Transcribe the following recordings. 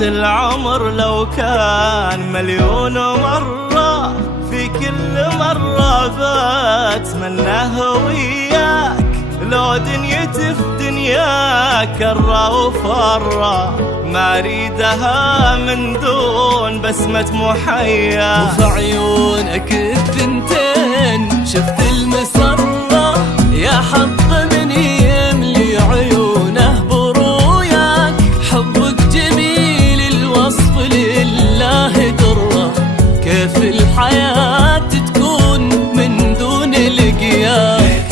العمر لو كان مليون مرة، في كل مرة بتمناه وياك. لو دنيتي في دنياك كرة وفرة، ما اريدها من دون بسمة محيا. وفي عيونك الثنتين شفت المسرة، يا حظ من يملي عيونه برؤياك. حبك جميل الوصف لله درة، كيف الحياة تكون من دون لقياك.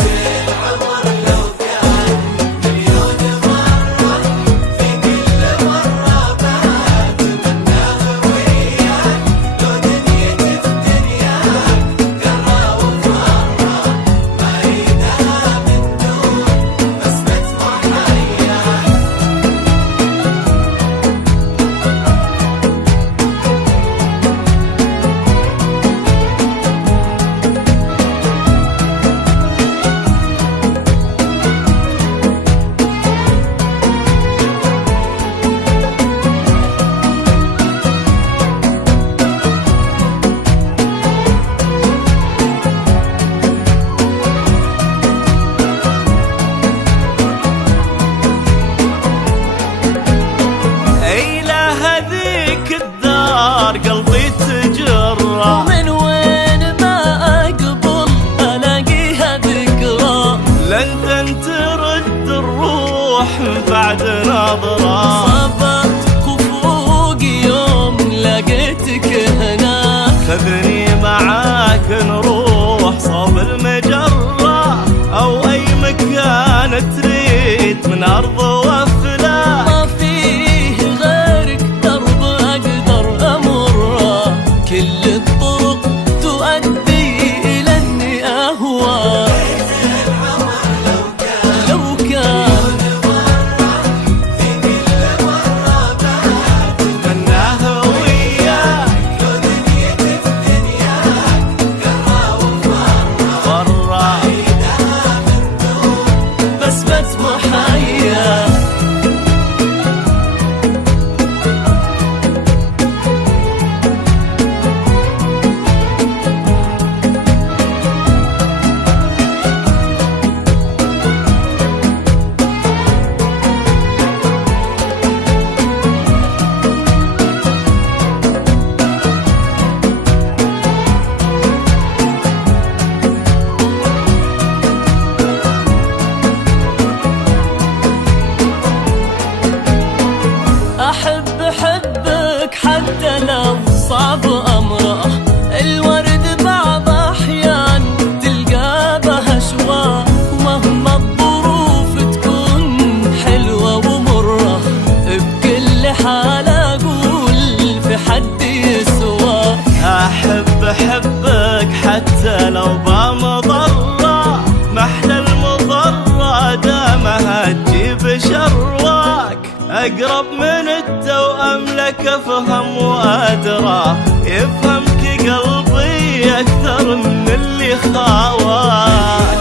قلبي تجرى، ومن وين ما أقبل ألاقيها ذكرى. لندن ترد الروح بعد نظرة. صبت خفوق يوم لقيتك هناك، خذني معاك نروح صوب المجرة، أو أي مكان تريد من أرض وفلاك. ما فيه غيرك درب أقدر أمره، كل الطرق تؤدي إلى أني أهوى. لو كان في كل مرة بتمناه وياك. لو دنيتي في دنياك كرة وفرة، عيدها من دون بسمة محيا. أحبك حتى لو صعب أمره، الورد بعض أحيان تلقى بها شوى. ومهما الظروف تكون حلوة ومرة، بكل حال أقول في حد يسوى. أحبك حتى لو بمضرة، محلى المضرة دامها تجيب شرواك. أقرب من التوأم لك أفهم وأدرى، يفهمك قلبي أكثر من اللي خاواك.